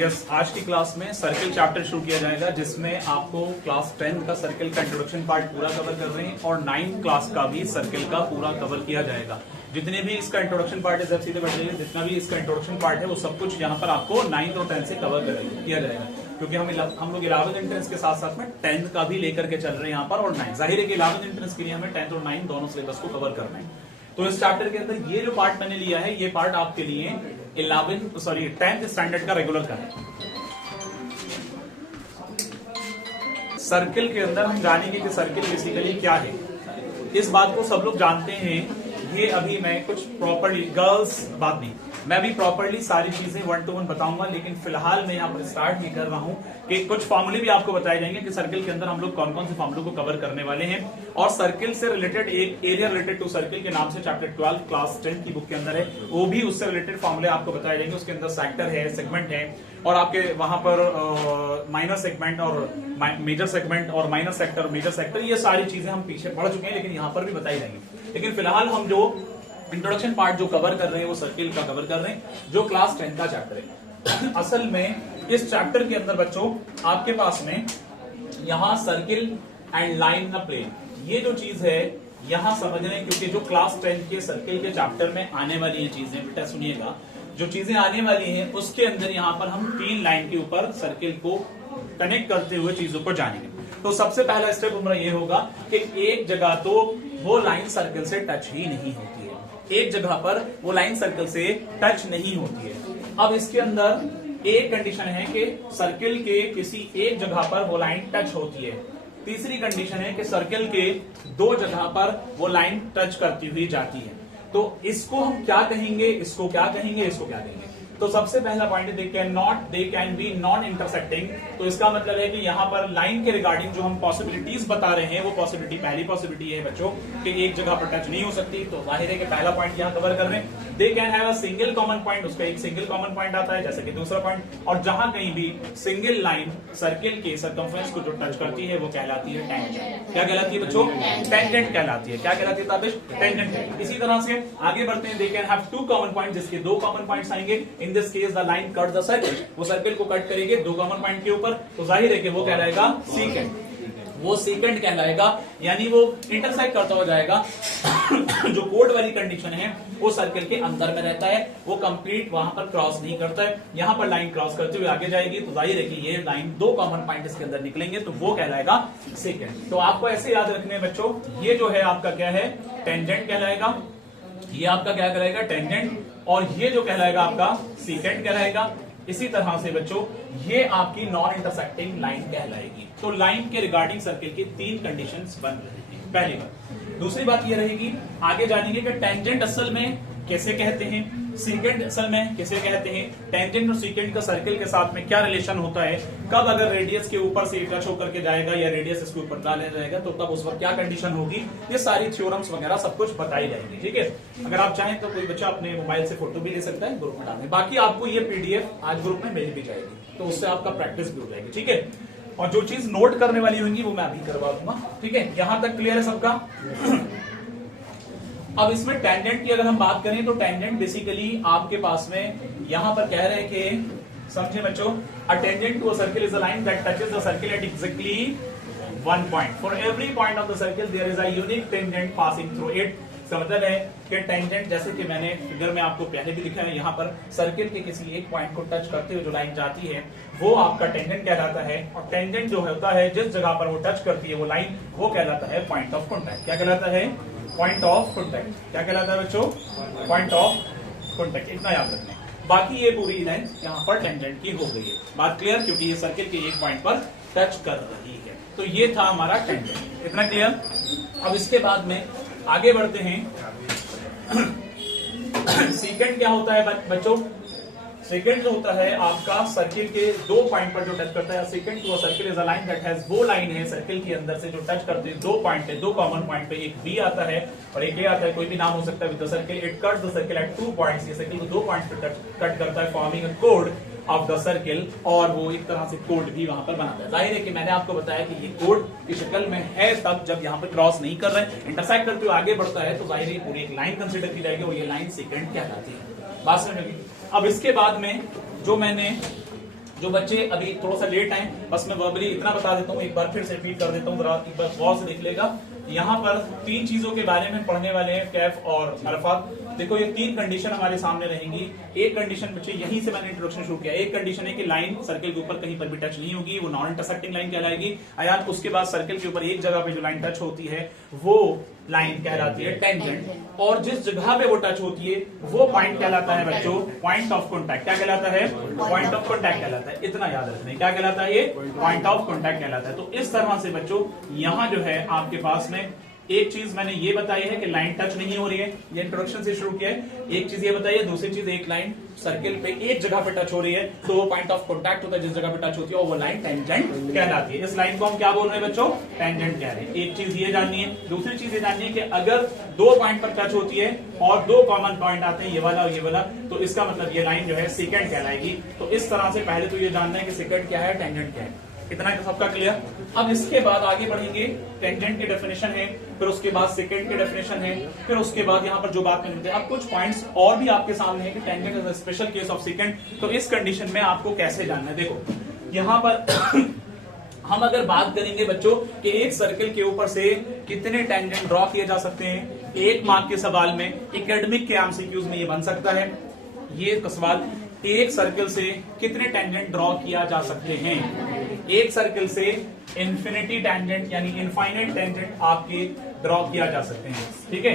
Yes, आज की class में सर्किल चैप्टर शुरू किया जाएगा, जिसमें आपको क्लास 10 का सर्किल का इंट्रोडक्शन पार्ट पूरा कवर कर रहे हैं और 9 क्लास का भी सर्किल का पूरा कवर किया जाएगा। जितने भी इसका इंट्रोडक्शन पार्ट है, जब सीधे बैठ जाइए, जितना भी इसका इंट्रोडक्शन पार्ट है वो सब कुछ यहाँ पर आपको 9 और 10 से कवर किया जाएगा, क्योंकि हम लोग 11th एंट्रेंस के साथ साथ में 10th का भी लेकर के चल रहे हैं यहाँ पर। और 9 जाहिर है कि 11th एंट्रेंस के लिए हमें 10th और 9 दोनों सिलेबस को कवर करना है। तो इस चैप्टर के अंदर ये जो पार्ट मैंने लिया है, ये पार्ट आपके लिए 10th स्टैंडर्ड का रेगुलर का है। सर्किल के अंदर हम जानेंगे कि सर्किल बेसिकली क्या है। इस बात को सब लोग जानते हैं। ये अभी मैं कुछ प्रॉपर्ली गर्ल्स बात नहीं, मैं अभी प्रॉपर्ली सारी चीजें 1 to 1 बताऊंगा, लेकिन फिलहाल मैं यहाँ पर स्टार्ट नहीं कर रहा हूँ कि कुछ फॉर्मूले भी आपको बताए जाएंगे कि सर्किल के अंदर हम लोग कौन कौन से फॉर्मूलों को कवर करने वाले हैं। और सर्किल से रिलेटेड एक एरिया रिलेटेड टू सर्किल के नाम से चैप्टर 12 क्लास 10 की बुक के अंदर है, वो भी उससे रिलेटेड फॉर्मूले आपको बताए जाएंगे। उसके अंदर सेक्टर है, सेगमेंट है, और आपके वहां पर माइनर सेगमेंट और मेजर सेगमेंट और माइनर सेक्टर, मेजर सेक्टर, ये सारी चीजें हम पीछे पढ़ चुके हैं, लेकिन यहाँ पर भी बताई जाएंगी। लेकिन फिलहाल हम जो इंट्रोडक्शन पार्ट जो कवर कर रहे हैं वो सर्किल का कवर कर रहे हैं, जो क्लास 10 का चैप्टर है। असल में इस चैप्टर के अंदर बच्चों आपके पास में यहाँ circle and line the plane, ये जो चीज है यहाँ समझ रहे हैं, क्योंकि जो क्लास 10 के सर्किल के चैप्टर में आने वाली ये चीजें, बेटा सुनिएगा, जो चीजें आने वाली हैं उसके अंदर यहाँ पर हम 3 लाइन के ऊपर सर्किल को कनेक्ट करते हुए चीजों को जानेंगे। तो सबसे पहला स्टेप हमारा ये होगा कि एक जगह तो वो लाइन सर्किल से टच ही नहीं होती है, एक जगह पर वो लाइन सर्किल से टच नहीं होती है। अब इसके अंदर एक कंडीशन है कि सर्किल के किसी एक जगह पर वो लाइन टच होती है। तीसरी कंडीशन है कि सर्किल के 2 जगह पर वो लाइन टच करती हुई जाती है। तो इसको हम क्या कहेंगे, इसको क्या कहेंगे, इसको क्या कहेंगे? तो सबसे पहला point they can be non intersecting. तो इसका मतलब है कि यहाँ पर लाइन के रिगार्डिंग जो हम पॉसिबिलिटीज बता रहे हैं, वो पॉसिबिलिटी, पहली पॉसिबिलिटी है बच्चों कि एक जगह पर टच नहीं हो सकती। तो जाहिर है कि पहला पॉइंट यहाँ कवर कर रहे हैं। They can have a single common point, उसका एक सिंगल कॉमन पॉइंट आता है, जैसे कि दूसरा पॉइंट। और जहां कहीं भी सिंगल लाइन सर्किल के सर्कमफ्रेंस को जो टच करती है वो कहलाती है टेंजेंट। क्या कहलाती है बच्चों? टेंजेंट कहलाती है। क्या कहलाती है ताबिश? टेंजेंट। इसी तरह से आगे बढ़ते हैं। They can have 2 common point, जिसके 2 कॉमन पॉइंट्स आएंगे। In this case the line cut the circle, वो सर्किल को कट करेंगे 2 कॉमन पॉइंट के ऊपर। तो जाहिर है कि वो कहलाएगा सीकेंड, वो सीकेंड कहलाएगा, यानी वो इंटरसेक्ट करता हो जाएगा। जो कोड वाली कंडीशन है वो सर्किल के अंदर में रहता है, वो कंप्लीट वहां पर क्रॉस नहीं करता है। यहां पर लाइन क्रॉस करते हुए आगे जाएगी, तो जाहिर है कि ये लाइन 2 कॉमन पॉइंट इसके अंदर निकलेंगे, तो वो कहलाएगा सेकेंड। तो आपको ऐसे याद रखने बच्चों, ये जो है आपका क्या है? टेंजेंट कहलाएगा। ये आपका क्या कहलाएगा? टेंजेंट। और ये जो कहलाएगा आपका सीकेंड कहलाएगा। इसी तरह से बच्चों ये आपकी नॉन इंटरसेक्टिंग लाइन कहलाएगी। तो लाइन के रिगार्डिंग सर्किल की 3 कंडीशंस बन रही हैं, पहली बात। दूसरी बात ये रहेगी, आगे जानेंगे कि टेंजेंट असल में कैसे कहते हैं, सीकेंड असल में कैसे कहते हैं, टेंजेंट और सीकेंड का सर्किल के साथ में क्या रिलेशन होता है, कब अगर रेडियस के ऊपर से टच होकर के जाएगा या रेडियस इसके ऊपर डाला जाएगा तो तब उस वक्त क्या कंडीशन होगी, ये सारी थ्योरम्स वगैरह सब कुछ बताई जाएगी। ठीक है, अगर आप चाहें तो कोई बच्चा अपने मोबाइल से फोटो भी ले सकता है, ग्रुप में डालने। बाकी आपको ये पीडीएफ आज ग्रुप में मिल भी जाएगी, तो उससे आपका प्रैक्टिस भी हो जाएगी। ठीक है, और जो चीज नोट करने वाली होंगी वो मैं अभी करवा दूंगा। ठीक है, यहां तक क्लियर है सबका? अब इसमें टेंजेंट की अगर हम बात करें तो टेंजेंट बेसिकली आपके पास में यहां पर कह रहे हैं कि समझे बच्चों, a tangent to a circle is a line that touches the circle at exactly 1 point. For every point of the circle there is a unique tangent passing through it. इसका मतलब है कि टेंजेंट, जैसे कि मैंने फिगर में आपको पहले भी दिखाया है, यहाँ पर सर्किल के किसी एक पॉइंट को टच करते हुए जो लाइन जाती है वो आपका टेंजेंट कहलाता है। और टेंजेंट जो होता है, जिस जगह पर वो टच करती है वो लाइन, वो कहलाता है पॉइंट ऑफ कॉन्टैक्ट। क्या कहलाता है? Point of contact. क्या कहलाता है बच्चों? Point of contact. इतना याद रखना है। बाकी ये पूरी लाइन यहाँ पर टेंजेंट की हो गई है। बात क्लियर? क्योंकि ये सर्किल के एक पॉइंट पर टच कर रही है। तो ये था हमारा टेंजेंट। इतना क्लियर? अब इसके बाद में आगे बढ़ते हैं। सीकेंड क्या होता है बच्चों? सेकेंड जो होता है आपका सर्किल के 2 पॉइंट पर जो टच करता है। Secant to a circle is a line that has, वो लाइन है सर्किल के अंदर से जो टच करते हैं 2 पॉइंट पे, 2 कॉमन पॉइंट पे। एक बी आता है और एक ए आता है, कोई भी नाम हो सकता है। With the circle it cuts the circle eight 2 points. ये सर्किल को 2 पॉइंट्स पे कट करता है, forming a code of the circle, और वो एक तरह से कोड भी वहां पर बनाता है। जाहिर है कि मैंने आपको बताया कि ये कोड की शक्ल में है तब जब यहाँ पर क्रॉस नहीं कर रहे हैं, इंटरसेक्ट करते हुए आगे बढ़ता है, तो जाहिर है पूरी एक लाइन कंसिडर की जाएगी और ये लाइन सेकेंड कहलाती है। बात समझ में? अब इसके बाद में जो मैंने जो बच्चे अभी थोड़ा सा लेट आए, बस मैं वर्बली इतना बता देता हूँ, एक बार फिर से रिपीट कर देता हूँ, जरा एक बार गौर से देख लेगा। यहाँ पर 3 चीजों के बारे में पढ़ने वाले हैं, कैफ और अरफात। देखो ये 3 कंडीशन हमारे सामने रहेंगी। एक कंडीशन बच्चे यहीं से मैंने इंट्रोडक्शन शुरू किया, एक कंडीशन है कि लाइन सर्कल के ऊपर कहीं पर भी टच नहीं होगी, वो नॉन इंटरसेक्टिंग लाइन कहलाएगी। अयान उसके बाद सर्कल के ऊपर एक जगह पे जो लाइन टच होती है वो लाइन कहलाती है टेंजेंट, और जिस जगह पे वो टच होती है वो पॉइंट कहलाता है बच्चों पॉइंट ऑफ कॉन्टैक्ट। क्या कहलाता है? पॉइंट ऑफ कॉन्टैक्ट कहलाता है। इतना याद रखना, क्या कहलाता है? ये पॉइंट ऑफ कॉन्टैक्ट कहलाता है। तो इस तरह से बच्चों यहाँ जो है आपके पास में एक चीज मैंने ये बताई है कि लाइन टच नहीं हो रही है, ये इंट्रोडक्शन से शुरू किया है। एक चीज ये बताइए, दूसरी चीज एक लाइन सर्किल पे एक जगह पे टच हो रही है तो वो पॉइंट ऑफ कॉन्टैक्ट होता है, जिस जगह पे टच होती है वो लाइन टेंजेंट कहलाती है। इस लाइन को हम क्या बोल रहे हैं बच्चों? टेंजेंट कह रहे हैं। एक चीज ये जाननी है। दूसरी चीज ये जाननी है कि अगर 2 पॉइंट पर टच होती है और 2 कॉमन पॉइंट आते हैं, ये वाला और ये वाला, तो इसका मतलब ये लाइन जो है सेकेंड कहलाएगी। तो इस तरह से पहले तो ये जानना है कि सेकेंड क्या है, टेंजेंट क्या है। इतना सबका क्लियर? अब इसके बाद आगे बढ़ेंगे, टेंजेंट की डेफिनेशन है, फिर उसके बाद सेकेंड की डेफिनेशन है, फिर उसके बाद यहाँ पर जो बात करते हैं, अब कुछ पॉइंट्स और भी आपके सामने है कि tangent is a special case of second. तो इस कंडीशन में आपको कैसे जानना है, देखो यहाँ पर हम अगर बात करेंगे बच्चों कि एक सर्कल के ऊपर से कितने टेंजेंट ड्रॉ किए जा सकते हैं, 1 मार्क के सवाल में, एकेडमिक के एमसीक्यूज में ये बन सकता है। ये सवाल, एक सर्कल से कितने टेंजेंट ड्रॉ किया जा सकते हैं? एक सर्कल से इन्फिनिटी टेंजेंट यानी इनफाइनाइट टेंजेंट आपके ड्रॉ किया जा सकते हैं। ठीक है,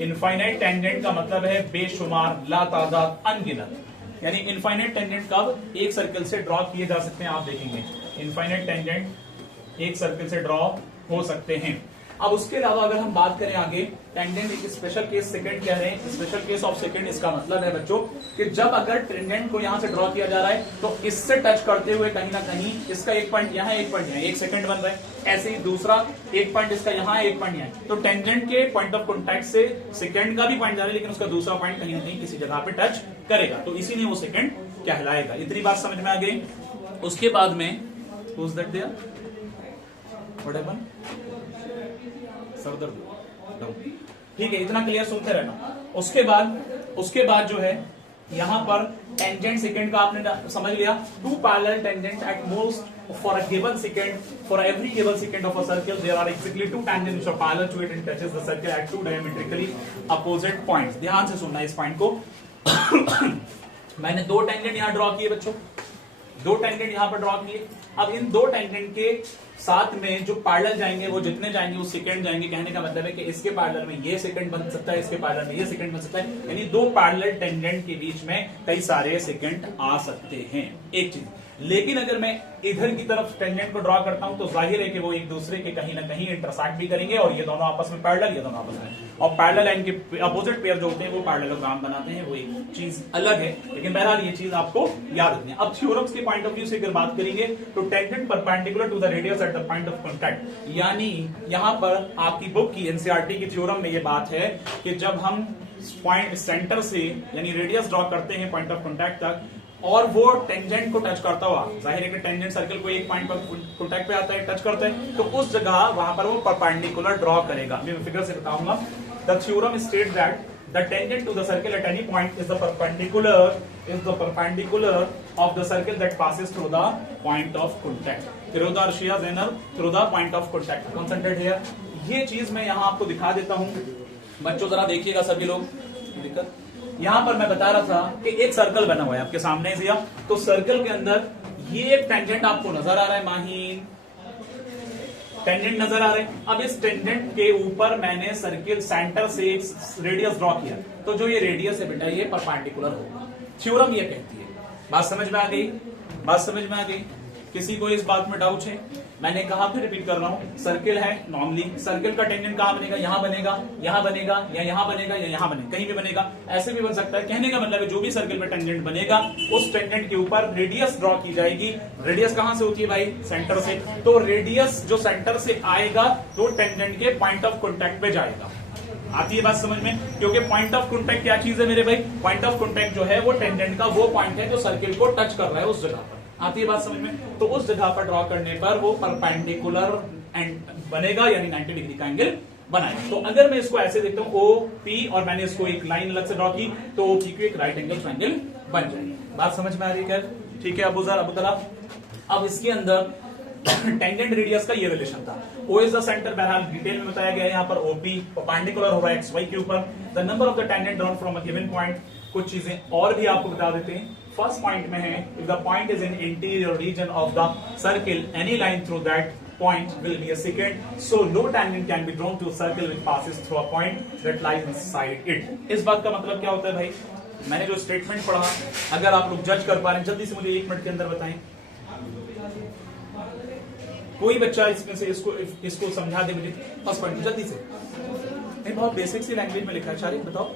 इनफाइनाइट टेंजेंट का मतलब है बेशुमार, लातादाद, अनगिनत। यानी इनफाइनाइट टेंजेंट कब एक सर्कल से ड्रॉ किए जा सकते हैं आप देखेंगे। इनफाइनाइट टेंजेंट एक सर्कल से ड्रॉ हो सकते हैं। अब उसके अलावा अगर हम बात करें आगे, टेंजेंट एक स्पेशल केस सेकंड कह रहे हैं, स्पेशल केस ऑफ सेकंड। इसका मतलब है बच्चों कि जब अगर टेंजेंट को यहां से ड्रॉ किया जा रहा है तो इससे टच करते हुए कहीं ना कहीं इसका एक पॉइंट यहाँ, एक पॉइंट यहाँ, 1 सेकंड बन रहा है। ऐसे ही दूसरा एक पॉइंट इसका यहाँ, एक पॉइंट यहाँ। तो टेंजेंट के पॉइंट ऑफ कॉन्टैक्ट से सेकंड का भी पॉइंट जा रहा है, लेकिन उसका दूसरा पॉइंट कहीं ना कहीं किसी जगह पे टच करेगा, तो इसीलिए वो सेकंड कहलाएगा। इतनी बात समझ में आ गई। उसके बाद में who's that there? What happened? Sir दर्द। ठीक है, इतना क्लियर सुनते रहना। उसके बाद जो है यहां पर टेंजेंट सेकंड का आपने समझ लिया। 2 parallel tangent at most for a given secant, for every given secant of a circle there are exactly 2 tangents which are parallel to it and touches the circle at 2 diametrically opposite points. ध्यान से सुनना इस point को। मैंने 2 tangent यहां draw किए बच्चों, 2 tangent यहां पर ड्रॉ किए। अब इन 2 टेंजेंट के साथ में जो पैरेलल जाएंगे वो जितने जाएंगे वो सेकंड जाएंगे। कहने का मतलब है कि इसके पैरेलल में ये सेकंड बन सकता है, इसके पैरेलल में ये सेकंड बन सकता है। यानी 2 पैरेलल टेंजेंट के बीच में कई सारे सेकंड आ सकते हैं। एक चीज, लेकिन अगर मैं इधर की तरफ टेंजेंट को ड्रॉ करता हूं तो जाहिर है कि वो एक दूसरे के कहीं ना कहीं इंटरसेक्ट भी करेंगे, और ये दोनों आपस में पैरेलल, ये दोनों आपस में, और पैरेलल लाइन के अपोजिट पेयर जो होते हैं वो पैरेललोग्राम बनाते हैं, वो एक चीज अलग है। लेकिन बहरहाल ये चीज आपको याद रखनी है। अब थ्योरम्स के पॉइंट ऑफ व्यू से अगर बात करेंगे तो tangent perpendicular to the radius at the point of contact, यानी यहां पर आपकी बुक की एनसीईआरटी की थ्योरम में ये बात है कि जब हम पॉइंट सेंटर से यानी रेडियस ड्रॉ करते हैं पॉइंट ऑफ कॉन्टैक्ट तक, और वो टेंजेंट को टच करता हुआ, जाहिर है कि टेंजेंट सर्कल को एक पॉइंट पर कॉन्टैक्ट पे आता है, टच करता है, तो उस जगह वहां पर वो परपेंडिकुलर ड्रॉ करेगा। मैं फिगर से बताऊंगा। The theorem state that the tangent to the circle at any point is the perpendicular of the circle that passes through the point of contact, through the Arshiya जेनर through the point of contact. Concentrate here. ये चीज मैं यहां आपको दिखा देता हूं बच्चों, जरा देखिएगा सभी लोग। दिक्कत यहां पर मैं बता रहा था कि एक सर्कल बना हुआ है आपके सामने से, तो सर्कल के अंदर ये एक टेंजेंट आपको नजर आ रहा है, माहीन टेंजेंट नजर आ रहे हैं। अब इस टेंजेंट के ऊपर मैंने सर्किल सेंटर से एक रेडियस ड्रॉ किया, तो जो ये रेडियस है बेटा ये परपेंडिकुलर होगा। थ्योरम ये कहती है। बात समझ में आ गई? बात समझ में आ गई? किसी को इस बात में डाउट है? मैंने कहा, फिर रिपीट कर रहा हूं, सर्किल है, नॉर्मली सर्किल का टेंजेंट कहां बनेगा? यहां बनेगा, यहां बनेगा, या यहां बनेगा, या यहां बनेगा, कहीं भी बनेगा, ऐसे भी बन सकता है। कहने का मतलब है जो भी सर्किल में टेंजेंट बनेगा उस टेंजेंट के ऊपर रेडियस ड्रॉ की जाएगी। रेडियस कहां से होती है भाई? सेंटर से। तो रेडियस जो सेंटर से आएगा तो टेंजेंट के पॉइंट ऑफ कॉन्टैक्ट पे जाएगा। आती है बात समझ में? क्योंकि पॉइंट ऑफ कॉन्टैक्ट क्या चीज है मेरे भाई? पॉइंट ऑफ कॉन्टैक्ट जो है वो टेंजेंट का वो पॉइंट है जो सर्किल को टच कर रहा है उस जगह पर। आती है बात समझ में? तो उस जगह पर ड्रॉ करने पर वो परपेंडिकुलर एंड बनेगा, यानी 90 डिग्री का एंगल बनाएंगे। तो अगर मैं इसको ऐसे देखता हूं ओ पी और मैंने इसको एक लाइन अलग से ड्रॉ की तो ओ पी को एक राइट एंगल ट्रायंगल बन जाएगी। बात समझ में आ रही है? ठीक है अबू तला। अब इसके अंदर टेंजेंट रेडियस का ये रिलेशन था। ओ इज द सेंटर, बहरहाल डिटेल में बताया गया है। यहाँ पर ओपी परपेंडिकुलर हो रहा है एक्स वाई के ऊपर। The number of the tangent drawn from a given point. कुछ चीजें और भी आपको बता देते हैं। फर्स्ट पॉइंट में है if the point is in interior region of the circle any line through that point will be a secant, so no tangent can be drawn to a circle which passes through a point that lies inside it. इस बात का मतलब क्या होता है भाई? मैंने जो स्टेटमेंट पढ़ा, अगर आप लोग जज कर पा रहे हैं जल्दी से मुझे 1 मिनट के अंदर बताएं। कोई बच्चा इसमें से इसको समझा दे मुझे फर्स्ट पॉइंट जल्दी से। नहीं, बहुत बेसिक सी लैंग्वेज में लिखा है। शारिक बताओ।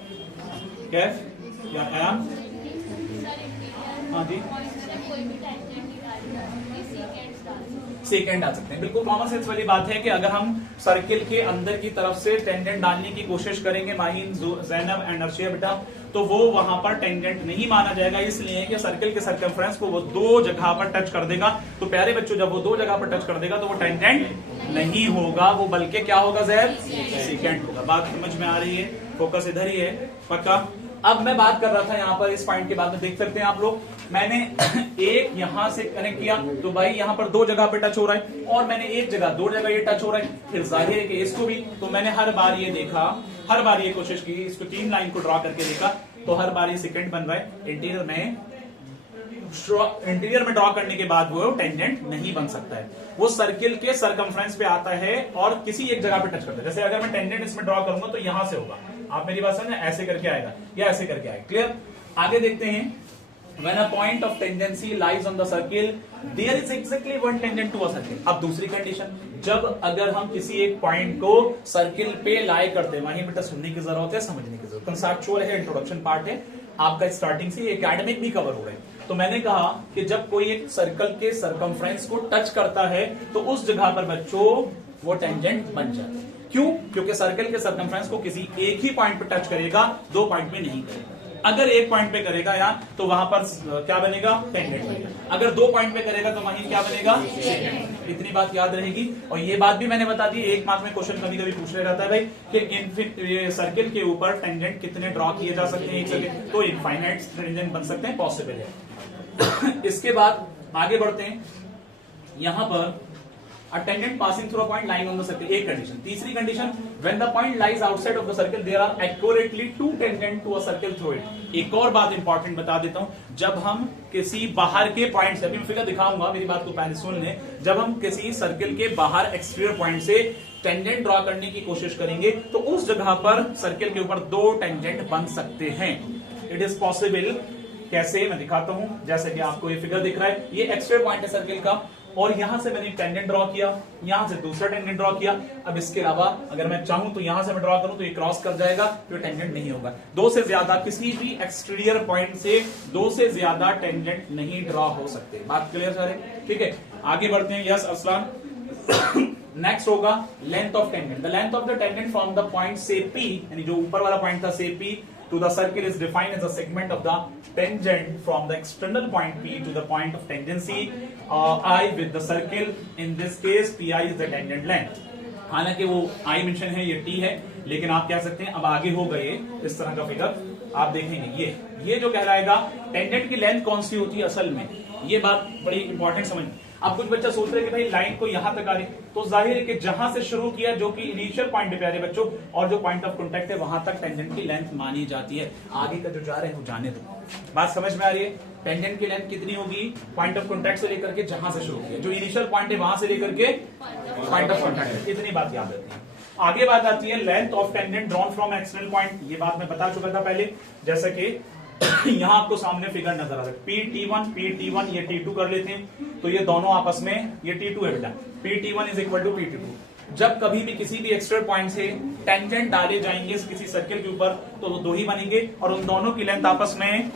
कैफ या एम? हाँ जी, सेकेंड आ सकते हैं। बिल्कुल कॉमन सेंस वाली बात है कि अगर हम सर्किल के अंदर की तरफ से टेंजेंट डालने की कोशिश करेंगे माहीन, जैनब एंड अर्शिया बेटा, तो वो वहां पर टेंजेंट नहीं माना जाएगा, इसलिए कि सर्किल के सर्कमफ्रेंस को वो 2 जगह पर टच कर देगा। तो प्यारे बच्चों, जब वो 2 जगह पर टच कर देगा तो वो टेंजेंट नहीं होगा, वो बल्कि क्या होगा जैब? सेकेंड होगा। बात समझ में आ रही है? फोकस इधर ही है, पक्का। अब मैं बात कर रहा था यहाँ पर इस पॉइंट के बाद में, देख सकते हैं आप लोग, मैंने एक यहां से कनेक्ट किया तो भाई यहां पर 2 जगह पे टच हो रहा है और मैंने एक जगह 2 जगह ये टच हो रहा है। फिर जाहिर है कि इसको भी, तो मैंने हर बार ये देखा, हर बार ये कोशिश की, इसको 3 लाइन को ड्रॉ करके देखा तो हर बार ये सेकेंड बन रहा है। इंटीरियर में ड्रॉ करने के बाद वो टेंजेंट नहीं बन सकता है, वो सर्किल के सर्कमफ्रेंस पे आता है और किसी एक जगह पे टच करता है। जैसे अगर मैं टेंजेंट इसमें ड्रॉ करूंगा तो यहां से होगा, आप मेरी बात समझे, ऐसे करके आएगा या ऐसे करके आएगा। क्लियर? आगे देखते हैं। When a point of tangency lies on the circle, there is exactly one tangent to a circle. अब दूसरी कंडीशन, जब अगर हम किसी एक पॉइंट को सर्किल पे लाई करते हैं, वहीं बेटा सुनने की जरूरत है, समझने की जरूरत, कंसेप्चुअल है, इंट्रोडक्शन पार्ट है आपका, स्टार्टिंग से एकेडमिक भी कवर हो रहा है। तो मैंने कहा कि जब कोई एक सर्कल के सर्कमफ्रेंस को टच करता है तो उस जगह पर बच्चों वो टेंजेंट बन जाता है। क्यों? क्योंकि सर्कल के सर्कमफ्रेंस को किसी एक ही पॉइंट पे टच करेगा, 2 पॉइंट पे नहीं करेगा। अगर एक पॉइंट पे करेगा यार तो वहां पर क्या बनेगा? टेंजेंट बनेगा। अगर 2 पॉइंट पे करेगा तो वहीं क्या बनेगा? सेकेंड। इतनी बात याद रहेगी। और ये बात भी मैंने बता दी, 1 मार्क में क्वेश्चन कभी कभी पूछ रहा है भाई कि सर्किल के ऊपर टेंजेंट कितने ड्रॉ किए जा सकते हैं एक सर्किल, तो इनफाइनाइट टेंजेंट बन सकते हैं, पॉसिबल है। इसके बाद आगे बढ़ते हैं। यहां पर a tangent passing through a point lying on the circle, एक कंडीशन। तीसरी condition, when the point lies outside of the circle there are accurately 2 tangent to a circle through it। एक और बात इंपॉर्टेंट बता देता हूं, जब हम किसी बाहर के पॉइंट से, अभी मैं फिगर दिखाऊंगा, मेरी बात को पहले सुन लें, जब हम किसी सर्किल के बाहर एक्सटीरियर पॉइंट से टेंजेंट ड्रॉ करने की कोशिश करेंगे तो उस जगह पर सर्किल के ऊपर 2 टेंजेंट बन सकते हैं। It is possible. कैसे? मैं दिखाता हूं। जैसे कि आपको ये फिगर दिख रहा है, ये एक्सटीरियर पॉइंट है सर्किल का और यहां से मैंने टेंजेंट ड्रॉ किया, यहां से दूसरा टेंजेंट ड्रॉ किया। अब इसके अलावा अगर मैं चाहूं तो यहां से मैं ड्रॉ करूं तो ये क्रॉस कर जाएगा, तो टेंजेंट नहीं होगा। 2 से ज्यादा किसी भी एक्सटीरियर पॉइंट से 2 से ज्यादा टेंजेंट नहीं ड्रॉ हो सकते। बात क्लियर सारे? ठीक है, आगे बढ़ते हैं। यस असलान। नेक्स्ट होगा length of tangent. The length of the tangent from the point से P, यानी जो ऊपर वाला पॉइंट था से P to the circle is defined as a segment of the tangent from the external point P to the point of tangency I with the circle. In this case PI is the tangent length. हालांकि वो I mention है, ये T है, लेकिन आप कह सकते हैं अब आगे हो गए इस तरह का फिगर आप देखेंगे। ये जो कहलाएगा टेंजेंट की लेंथ कौन सी होती है असल में, ये बात बड़ी इंपॉर्टेंट समझ। अब कुछ बच्चा सोच रहे कि भाई लाइन को यहां तक आ रही, तो जाहिर है कि जहां से शुरू किया जो कि इनिशियल पॉइंट है प्यारे बच्चों, और जो पॉइंट ऑफ कांटेक्ट है वहां तक टेंजेंट की लेंथ मानी जाती है। आगे का जो जा रहे हैं वो जाने दो। बात समझ में आ रही है? टेंजेंट की लेंथ कितनी होगी? पॉइंट ऑफ कांटेक्ट से लेकर के जहां से शुरू किया, जो इनिशियल पॉइंट है वहां से लेकर के पॉइंट ऑफ कांटेक्ट, इतनी बात याद रहती है। आगे बात आती है length of tangent drawn from external point. ये बात मैं बता चुका था पहले, जैसे कि यहां आपको सामने फिगर नजर आ रहा है P ये T2 कर लेते हैं, तो ये दोनों आपस में, ये T2 है बेटा, P1 is equal to P2। जब कभी भी किसी भी एक्सटर्नल पॉइंट से टेंजेंट डाले जाएंगे किसी सर्किल के ऊपर तो वो 2 ही बनेंगे और उन दोनों की लेंथ आपस में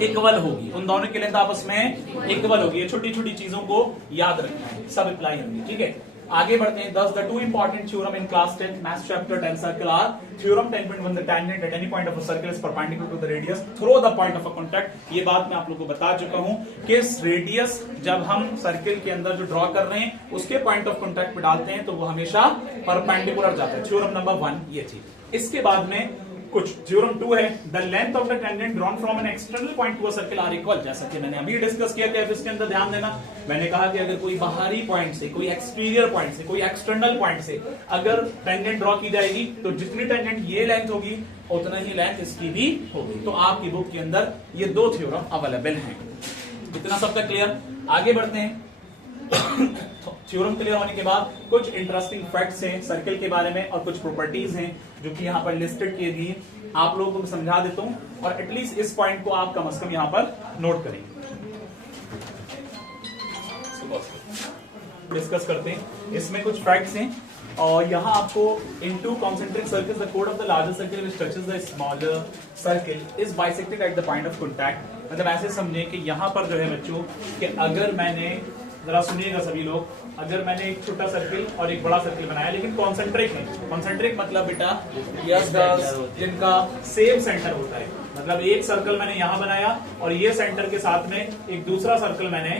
इक्वल होगी, उन दोनों की लेंथ आपस में इक्वल होगी। ये छोटी छोटी चीजों को याद रखना है, सब अप्लाई होंगी। ठीक है, आगे बढ़ते हैं। Thus the two important theorem in class 10 math chapter 10 circle are theorem 10.1 the tangent at any point of a circle is perpendicular to the radius through the point of a contact। ये बात मैं आप लोगों को बता चुका हूं कि रेडियस जब हम सर्किल के अंदर जो ड्रॉ कर रहे हैं उसके पॉइंट ऑफ कॉन्टैक्ट पे डालते हैं तो वो हमेशा परपेंडिकुलर जाता है। थ्योरम नंबर 1 ये थी। इसके बाद में कुछ थ्योरम 2 है। The length of the tangent drawn from an external point to a circle are equal. जैसा कि मैंने अभी डिस्कस किया था, इसके अंदर ध्यान देना, मैंने कहा कि अगर कोई बाहरी पॉइंट से, कोई एक्सटीरियर पॉइंट से, कोई एक्सटर्नल पॉइंट से अगर टेंजेंट ड्रॉ की जाएगी तो जितनी टेंजेंट ये लेंथ होगी उतना ही लेंथ इसकी भी होगी। तो आपकी बुक के अंदर ये दो थ्योरम अवेलेबल हैं। इतना सब तक क्लियर? आगे बढ़ते हैं। थ्योरम क्लियर होने के बाद कुछ इंटरेस्टिंग फैक्ट्स हैं सर्किल के बारे में और कुछ प्रॉपर्टीज हैं जो कि यहाँ पर लिस्टेड किए गई। आप लोगों को समझा देता हूं और एटलीस्ट इस पॉइंट को आप कम से कम यहाँ पर नोट करें। डिस्कस करते हैं। इसमें कुछ फैक्ट्स हैं और यहाँ आपको into concentric circles the code of the larger circle which touches the smaller circle is bisected eight the point of contact. मतलब ऐसे समझे कि यहाँ पर जो है बच्चों कि अगर मैंने, जरा सुनिएगा सभी लोग, अगर मैंने एक छोटा सर्किल और एक बड़ा सर्किल बनाया लेकिन कॉन्सेंट्रिक है। कॉन्सेंट्रिक मतलब बेटा यस जिनका सेम सेंटर होता है। मतलब एक सर्कल मैंने यहां बनाया और ये सेंटर के साथ में एक दूसरा सर्कल मैंने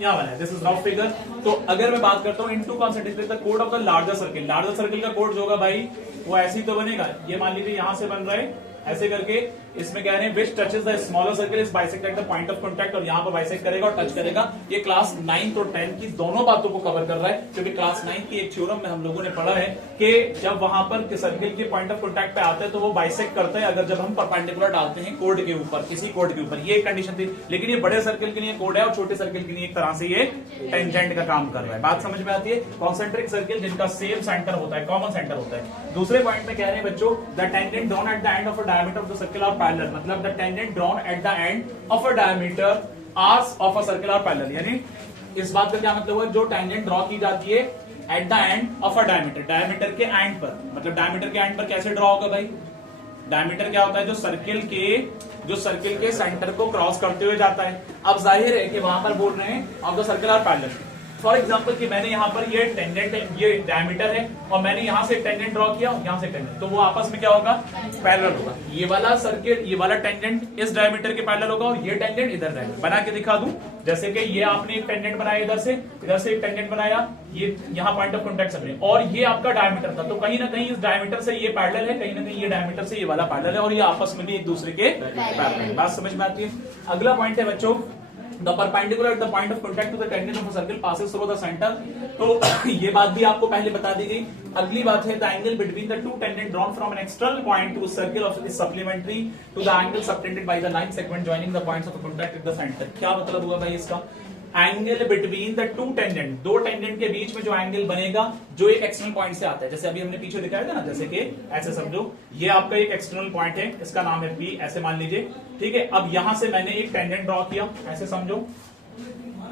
यहां बनाया। This is rough figure. तो अगर मैं बात करता हूं into concentric the code of the larger circle. Larger circle का कोड जो होगा भाई वो ऐसे ही तो बनेगा। ये मान लीजिए यहां से बन रहा है ऐसे करके, इसमें कह रहे हैं विच touches the smaller circle is bisect eight the point of contact, और यहाँ पर बाइसेक्ट करेगा और टच करेगा। ये क्लास 9 और 10 की दोनों बातों को कवर कर रहा है, क्योंकि क्लास 9 की एक थ्योरम में हम लोगों ने पढ़ा है कि जब वहां पर सर्किल के पॉइंट ऑफ कॉन्टैक्ट पे आता है तो वो बाइसेक्ट करता है अगर जब हम परपेंडिकुलर डालते हैं कोड के ऊपर, किसी कोड के ऊपर। ये एक कंडीशन थी। लेकिन ये बड़े सर्किल के लिए कोड है और छोटे सर्किल के लिए एक तरह से ये टेंजेंट का काम कर रहा है। बात समझ में आती है? कॉन्सेंट्रिक सर्किल जिनका सेम सेंटर होता है, कॉमन सेंटर होता है। दूसरे पॉइंट में कह रहे हैं बच्चों the tangent drawn at the end of a diameter of the circle are parallel. मतलब the tangent drawn at the end of a diameter arcs of a circle are parallel. यानी इस बात का क्या मतलब हुआ, जो टेंजेंट ड्रॉ की जाती है eight the end of a diameter, diameter के एंड पर। मतलब डायमीटर के एंड पर कैसे ड्रॉ होगा भाई? डायमीटर क्या होता है? जो सर्किल के सेंटर को क्रॉस करते हुए जाता है। अब जाहिर है कि वहां पर बोल रहे हैं of the circle are parallel. For example कि मैंने यहाँ पर ये टेंजेंट है, ये डायमीटर है और मैंने यहाँ से टेंजेंट ड्रॉ किया, यहाँ से टेंजेंट, तो वो आपस में क्या होगा? पैरेलल होगा। ये वाला सर्किल, ये वाला टेंजेंट इस डायमीटर के पैरेलल होगा और ये टेंजेंट इधर जाएगा। बना के दिखा दूं, जैसे कि ये आपने एक टेंजेंट बनाया इधर से एक टेंजेंट बनाया, ये यहाँ पॉइंट ऑफ कॉन्टैक्ट से, और ये आपका डायमीटर था। तो कहीं ना कहीं इस डायमीटर से ये पैरेलल है, कहीं ना कहीं ये डायमीटर से ये वाला पैरेलल है और ये आपस में भी एक दूसरे के पैरेलल है। बात समझ में आती है? अगला पॉइंट है बच्चों The perpendicular at the point of contact to the tangent of a circle passes through the center। तो ये बात भी आपको पहले बता दी गई। अगली बात है the angle between the two tangent drawn from an external point to a circle of is supplementary to the angle subtended by the line segment joining the points of the contact at the center। क्या मतलब हुआ भाई इसका? Angle between the two tangent, दो tangent के बीच में जो angle बनेगा जो एक एक्सटर्नल पॉइंट से आता है। जैसे अभी हमने पीछे दिखाया था ना, जैसे कि ऐसे समझो ये आपका एक एक्सटर्नल पॉइंट है, इसका नाम है P, ऐसे मान लीजिए, ठीक है। अब यहां से मैंने एक टेंजेंट ड्रॉ किया, ऐसे समझो,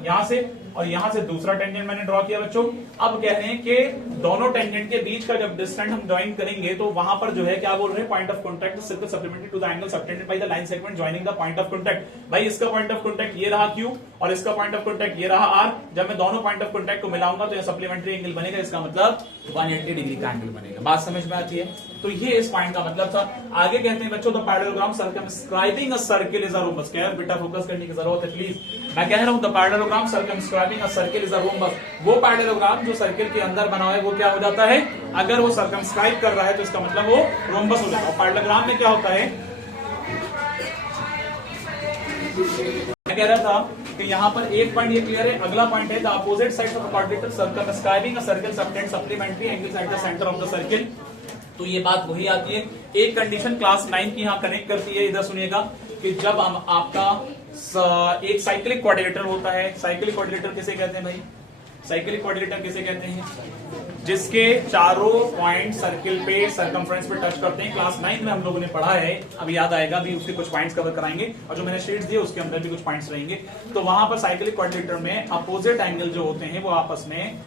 यहां से, और यहां से दूसरा टेंजेंट मैंने ड्रॉ किया बच्चों। अब कह रहे हैं कि दोनों टेंजेंट के बीच का जब डिस्टेंस हम ज्वाइन करेंगे तो वहां पर जो है क्या बोल रहे हैं, point of contact circle supplementary to the angle subtended by the line segment joining the point of contact. भाई इसका पॉइंट ऑफ कॉन्टैक्ट ये रहा Q और इसका पॉइंट ऑफ कॉन्टैक्ट ये रहा R। जब मैं दोनों पॉइंट ऑफ कॉन्टैक्ट को मिलाऊंगा तो ये सप्लीमेंट्री एंगल बनेगा, इसका मतलब 180 डिग्री का एंगल बनेगा। बात समझ में आती है? तो ये इस पॉइंट का मतलब था। आगे कहते हैं बच्चों the parallelogram circumscribing a circle is a rhombus. क्या है बेटा, फोकस करने की जरूरत है प्लीज। मैं कह रहा हूं the parallelogram circumscribing a circle is a rhombus. वो पैरेललोग्राम जो सर्किल के अंदर बना हुआ है वो क्या हो जाता है? अगर वो सर्कमस्क्राइब कर रहा है तो इसका मतलब वो रोम्बस हो जाता है। पैरेललोग्राम में क्या होता है, मैं कह रहा था कि यहाँ पर एक पॉइंट ये क्लियर है। अगला पॉइंट है the opposite sides of a quadrilateral circumscribing a circle subtend supplementary angles at the centre of the circle. तो ये बात वही आती है। एक कंडीशन क्लास 9 की यहाँ कनेक्ट करती है, इधर सुनिएगा, कि जब हम आपका एक साइक्लिक क्वाड्रिलेटर होता है। साइक्लिक क्वाड्रिलेटर किसे कहते हैं भाई? साइक्लिक क्वाड्रिलेटर किसे कहते हैं? जिसके चारों पॉइंट सर्किल पे सर्कमफ्रेंस पे टच करते हैं। क्लास 9 में हम लोगों ने पढ़ा है, अभी याद आएगा, भी उसके कुछ पॉइंट्स कवर कराएंगे और जो मैंने शीट्स दिए उसके अंदर भी कुछ पॉइंट्स रहेंगे। तो वहां पर साइक्लिक क्वाड्रिलेटर में अपोजिट एंगल जो होते हैं वो आपस में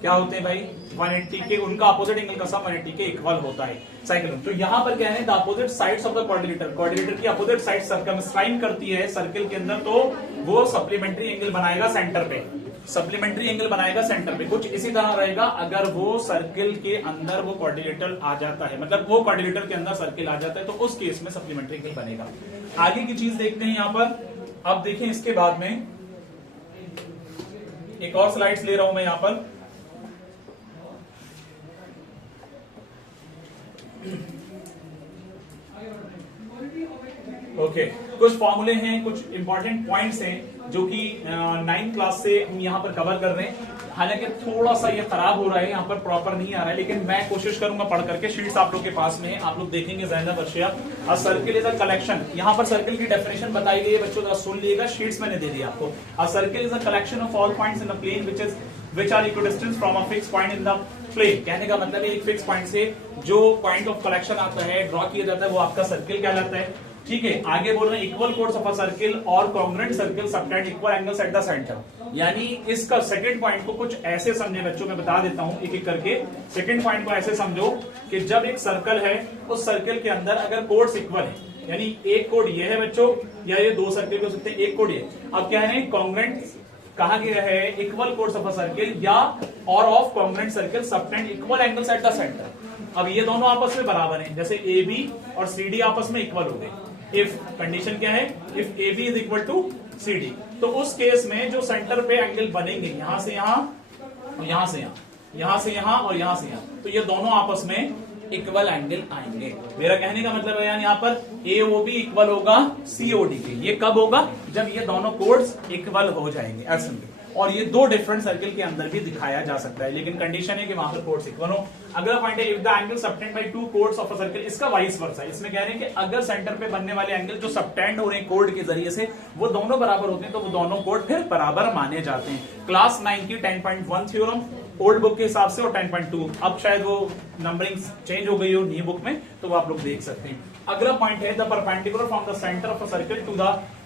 क्या होते हैं भाई? 180 के, उनका अपोजिट एंगल का सम 180 के इक्वल होता है साइकिल। तो यहाँ पर क्या है, the opposite sides of the quadrilateral की अपोजिट साइड सर्कमस्क्राइब करती है सर्किल के अंदर, तो वो सप्लीमेंट्री एंगल बनाएगा सेंटर पे। सप्लीमेंट्री एंगल बनाएगा सेंटर पे, कुछ इसी तरह रहेगा अगर वो सर्किल के अंदर वो क्वाड्रिलेटरल आ जाता है, मतलब वो क्वाड्रिलेटरल के अंदर सर्किल आ जाता है, तो उस केस में सप्लीमेंट्री एंगल बनेगा। आगे की चीज देखते हैं यहां पर। अब देखें इसके बाद में एक और स्लाइड्स ले रहा हूं मैं यहां पर। ओके, कुछ फॉर्मूले हैं, कुछ इंपॉर्टेंट पॉइंट्स हैं जो कि 9th क्लास से हम यहाँ पर कवर कर रहे हैं। हालांकि थोड़ा सा ये खराब हो रहा है, यहाँ पर प्रॉपर नहीं आ रहा है, लेकिन मैं कोशिश करूंगा पढ़ करके। शीट्स आप लोग के पास में है, आप लोग देखेंगे Zainab Arshiya. A circle is a collection, यहाँ पर सर्किल की डेफिनेशन बताई गई है बच्चों, जरा सुन लीजिएगा, शीट्स मैंने दे दिया आपको। A circle is a collection of all points in a plane which are equidistant from a fixed point in the plane। कहने का मतलब है एक फिक्स पॉइंट से जो पॉइंट ऑफ कलेक्शन आता है, ड्रॉ किया जाता है, वो आपका सर्किल कहलाता है। ठीक है, आगे बोल रहे हैं equal chords of a circle और congruent circle subtend equal angles at the centre. यानी इसका सेकंड पॉइंट को कुछ ऐसे समझे बच्चों, मैं बता देता हूं एक एक करके। सेकंड पॉइंट को ऐसे समझो कि जब एक सर्कल है, उस सर्किल के अंदर अगर कोड्स इक्वल है, यानी एक कोड ये है बच्चों, या ये दो सर्किल हो सकते हैं, एक कोड ये। अब क्या है, कॉन्ग्रुएंट कहा गया है equal chords of a circle या और of congruent circle subtend equal angles at the centre. अब ये दोनों आपस में बराबर हैं, जैसे ए बी और सी डी आपस में इक्वल हो गए। इफ कंडीशन क्या है, if A B is equal to C D, तो उस केस में जो सेंटर पे एंगल बनेंगे, यहां से यहां और यहां से यहां, यहां से यहां और यहां से यहां, तो ये दोनों आपस में इक्वल एंगल आएंगे। मेरा कहने का मतलब है यानी यहाँ पर AOB इक्वल होगा COD के। ये कब होगा, जब ये दोनों कोड्स इक्वल हो जाएंगे ऐसे में। और ये दो डिफरेंट सर्किल के अंदर भी दिखाया जा सकता है, लेकिन कंडीशन है कि वहां पर कोड्स इक्वल हो। अगला पॉइंट है if the angle subtend by two codes of a circle, इसका वाइस वर्सा है। इसमें कह रहे हैं कि अगर सेंटर पे बनने वाले एंगल जो सबटेंड हो रहे हैं कोड के जरिए से, वो दोनों बराबर होते हैं, तो वो दोनों कोड फिर बराबर माने जाते हैं। क्लास 9 की 10.1 थ्योरम ओल्ड बुक के हिसाब से और 10.2, अब शायद वो नंबरिंग चेंज हो गई हो न्यू बुक में, तो वो आप लोग देख सकते हैं। अगला पॉइंट है the perpendicular from the centre of a circle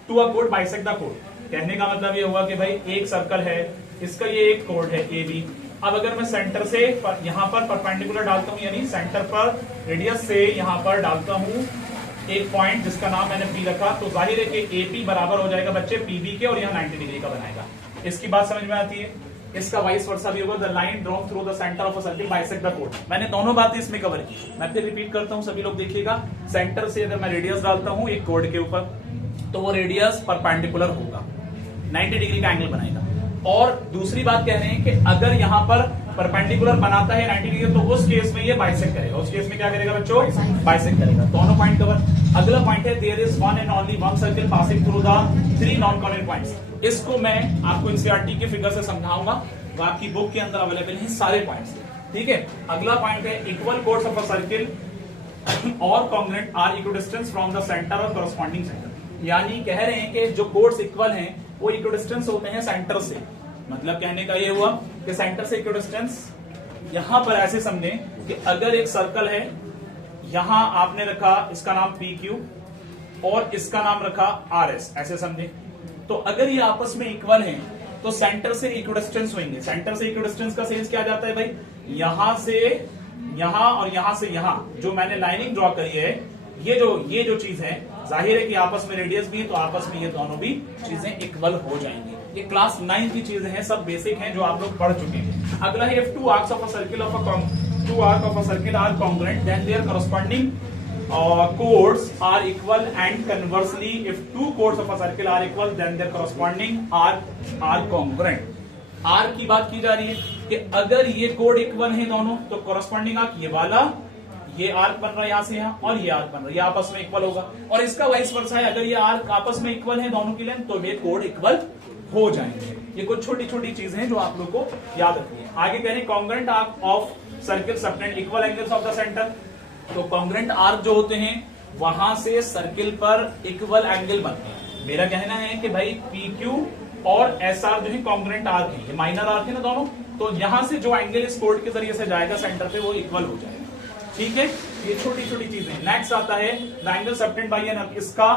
to a code bisect the code. कहने का मतलब ये हुआ कि भाई एक सर्कल है, इसका ये एक कोड है AB। अब अगर मैं सेंटर से यहां पर परपेंडिकुलर डालता हूं, यानी सेंटर पर रेडियस से यहां पर डालता हूं एक पॉइंट जिसका नाम मैंने P रखा, तो जाहिर है कि AP बराबर हो जाएगा बच्चे PB के, और यहाँ 90 डिग्री का बनाएगा। इसकी बात समझ में आती है। इसका वाइस वर्सा भी होगा, the line drawn through the centre of a circle bisect the code. मैंने दोनों बातें इसमें कवर की, मैं फिर रिपीट करता हूं, सभी लोग देखिएगा। सेंटर से अगर मैं रेडियस डालता हूं एक कोड के ऊपर, तो वो रेडियस परपेंडिकुलर होगा, 90 डिग्री का एंगल बनाएगा। और दूसरी बात कह रहे हैं कि अगर यहां पर परपेंडिकुलर बनाता है 90 डिग्री, तो उस केस में ये बाइसेक्ट करेगा। उस केस में क्या करेगा बच्चों, बाइसेक्ट करेगा। दोनों पॉइंट कवर। अगला पॉइंट है there is one and only one circle passing through the three non coordinate points. इसको मैं आपको एनसीईआरटी के फिगर से समझाऊंगा, वो आपकी बुक के अंदर अवेलेबल है सारे पॉइंट्स। ठीक है, अगला पॉइंट है equal chords of a circle और congruent are equidistance from the centre और कॉरस्पॉन्डिंग सेंटर। यानी कह रहे हैं कि जो कोड्स इक्वल हैं वो इक्विडिस्टेंस होते हैं सेंटर से। मतलब कहने का ये हुआ कि सेंटर से इक्विडिस्टेंस, यहां पर ऐसे समझे कि अगर एक सर्कल है, यहां आपने रखा इसका नाम PQ और इसका नाम रखा RS, ऐसे समझे। तो अगर ये आपस में इक्वल हैं, तो सेंटर से इक्विडिस्टेंस होंगे। सेंटर से इक्विडिस्टेंस का सेंस क्या जाता है भाई, यहां से यहां और यहां से यहां, जो मैंने लाइनिंग ड्रॉ करी है, ये जो चीज है, जाहिर है कि आपस में रेडियस भी है, तो आपस में ये दोनों भी चीजें इक्वल हो जाएंगी। ये क्लास 9 की चीजें हैं, सब बेसिक हैं जो आप लोग पढ़ चुके हैं। अगला है if two arcs of a circle are congruent then their corresponding chords are equal, and conversely if two chords of a circle are equal then their corresponding are congruent। R की बात की जा रही है कि अगर ये कोड इक्वल है दोनों, तो कॉरस्पॉन्डिंग आर्क ये वाला, ये आर्क बन रहा है यहां से यहां, और ये आर्क बन रहा है, ये आपस में इक्वल होगा। और इसका वाइस वर्सा है, अगर ये आर्क आपस में इक्वल है दोनों की लेंथ, तो ये कोड इक्वल हो जाएंगे। ये कुछ छोटी छोटी चीजें हैं जो आप लोग को याद रखनी है। आगे कह रहे हैं congruent arc of circle subtend equal angles of the centre. तो कॉन्ग्रुएंट आर्क जो होते हैं वहां से सर्किल पर इक्वल एंगल बनते हैं। मेरा कहना है कि भाई PQ और SR जो है कॉन्ग्रुएंट आर्क है, ये माइनर आर्क है ना दोनों, तो यहां से जो एंगल इस कोड के जरिए से जाएगा सेंटर पे, वो इक्वल हो जाएगा। ठीक है, ये छोटी छोटी चीजें। नेक्स्ट आता है the angle subtend by an arc. इसका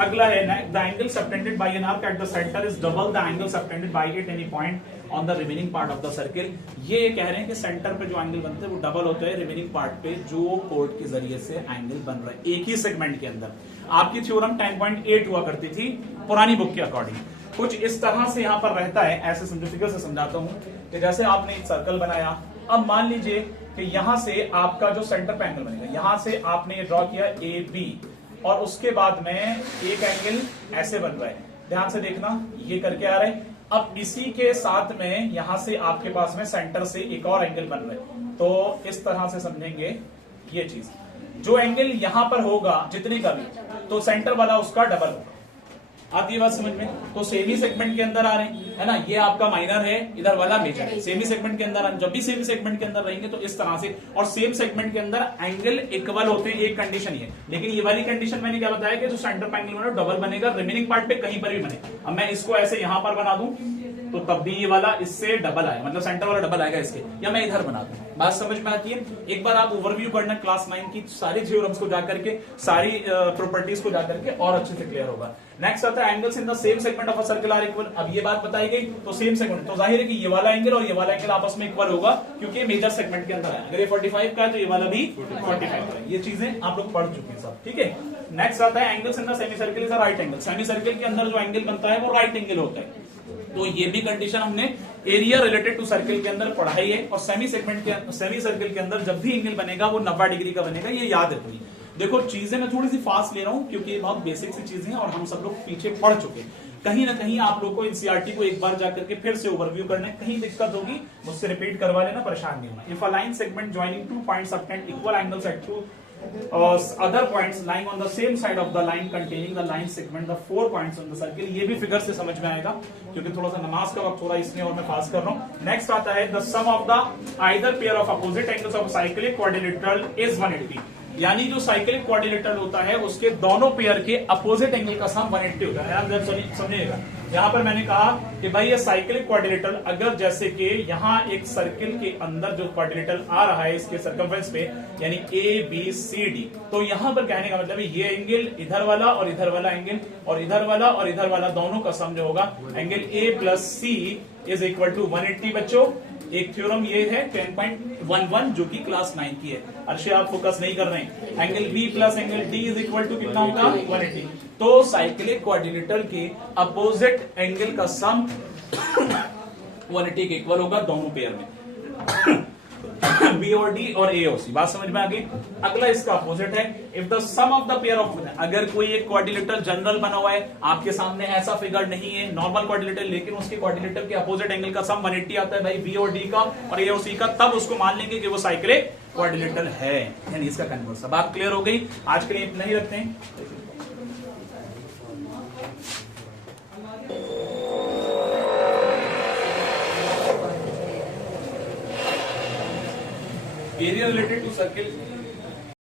अगला है the angle subtended by an arc at the centre is double the angle subtended by it any point on the remaining part of the circle. ये कह रहे हैं कि centre पे जो एंगल बनते हैं वो डबल होता है रिमेनिंग पार्ट पे जो कोड के जरिए से एंगल बन रहा है एक ही सेगमेंट के अंदर। आपकी थ्योरम 10.8 हुआ करती थी पुरानी बुक के अकॉर्डिंग। कुछ इस तरह से यहाँ पर रहता है, ऐसे समझो, फिगर से समझाता हूँ कि जैसे आपने एक सर्कल बनाया, अब मान लीजिए कि यहां से आपका जो सेंटर पे एंगल बनेगा, यहां से आपने ड्रॉ किया ए बी, और उसके बाद में एक एंगल ऐसे बन रहा है, ध्यान से देखना, ये करके आ रहा है। अब इसी के साथ में यहां से आपके पास में सेंटर से एक और एंगल बन रहा है, तो इस तरह से समझेंगे ये चीज। जो एंगल यहां पर होगा जितने का भी, तो सेंटर वाला उसका डबल होगा। आती है बात समझ में? तो सेमी सेगमेंट के अंदर आ रहे हैं, है ना, ये आपका माइनर है, इधर वाला मेजर है। सेमी सेगमेंट के अंदर जब भी सेमी सेगमेंट के अंदर रहेंगे तो इस तरह से, और सेम सेगमेंट के अंदर एंगल इक्वल होते हैं, एक कंडीशन ये। लेकिन ये वाली कंडीशन मैंने क्या बताया कि जो सेंटर पे एंगल बने डबल बनेगा, रिमेनिंग पार्ट पे कहीं पर भी बने। अब मैं इसको ऐसे यहां पर बना दूं तो तब भी ये वाला इससे डबल आए, मतलब सेंटर वाला डबल आएगा इसके, या मैं इधर बना दूं। बात समझ में आती है? एक बार आप ओवरव्यू करना क्लास 9 की सारी थ्योरम्स को जाकर के, सारी प्रॉपर्टीज को जाकर के, और अच्छे से क्लियर होगा। नेक्स्ट आता है angles in the same segment of a circle are equal. अब ये बात बताई गई, तो सेम सेगमेंट, तो जाहिर है कि ये वाला एंगल और ये वाला एंगल आपस में इक्वल होगा, क्योंकि मेजर सेगमेंट के अंदर है। अगर ये 45 का है तो ये वाला भी 45 का है। ये चीजें आप लोग पढ़ चुके हैं सब, ठीक है। नेक्स्ट आता है angles in the semi circle is a right angle. Semi circle के अंदर जो एंगल बनता है वो राइट एंगल होता है। तो ये भी कंडीशन हमने एरिया रिलेटेड टू सर्कल के अंदर पढ़ाई है। और सेमी सर्कल के अंदर जब भी एंगल बनेगा वो 90 डिग्री का बनेगा, ये याद रखिए। देखो चीजें मैं थोड़ी सी फास्ट ले रहा हूं क्योंकि ये बहुत बेसिक सी चीजें हैं और हम सब लोग पीछे पढ़ चुके हैं। कहीं ना कहीं आप लोग को एनसीईआरटी को एक बार जाकर के फिर से ओवरव्यू करना है, कहीं दिक्कत होगी मुझसे रिपीट करवा लेना, परेशान नहीं होना। If a line segment joining two points obtend equal angles at two other points lying on the same side of the line containing the line segment, the 4 points on the circle। ये भी figure से समझ में आएगा क्योंकि थोड़ा सा नमाज का वक्त हो रहा है इसलिए, और मैं फास्ट कर रहा हूँ। नेक्स्ट आता है the sum of the either pair of opposite angles of cyclic quadrilateral is 180। यानी जो साइक्लिक क्वाड्रिलेटरल होता है उसके दोनों पेयर के अपोजिट एंगल का सम 180 होता है। आप समझिएगा, यहां पर मैंने कहा कि भाई ये साइक्लिक क्वाड्रिलेटरल, अगर जैसे कि यहां एक सर्किल के अंदर जो क्वाड्रिलेटरल आ रहा है इसके सर्कमफ्रेंस पे, यानी ए बी सी डी, तो यहां पर कहने का मतलब है ये एंगल इधर वाला और इधर वाला एंगल, और इधर वाला और इधर वाला दोनों का सम जो होगा angle A plus C is equal to 180। बच्चों एक थ्योरम ये है 10.11 जो कि क्लास 9 की है। अर्षे आप फोकस नहीं कर रहे हैं। Angle B plus angle D is equal to कितना होगा 180। तो साइक्लिक क्वाड्रिलेटरल के अपोजिट एंगल का सम 180 के इक्वल होगा दोनों पेयर में, बी और डी और ए और सी। बात समझ में आ गई? अगला इसका अपोजिट है if the sum of the pair of, अगर कोई एक क्वाड्रिलेटरल जनरल बना हुआ है, आपके सामने ऐसा फिगर नहीं है नॉर्मल क्वाड्रिलेटरल, लेकिन उसके क्वाड्रिलेटरल के अपोजिट एंगल का सम 180 आता है भाई, बी और डी का और ए और सी का, तब उसको मान लेंगे कि वो साइक्लिक क्वाड्रिलेटरल है, यानी इसका कन्वर्स। अब बात क्लियर हो गई? आज के लिए इतना ही रखते हैं। Area related to circle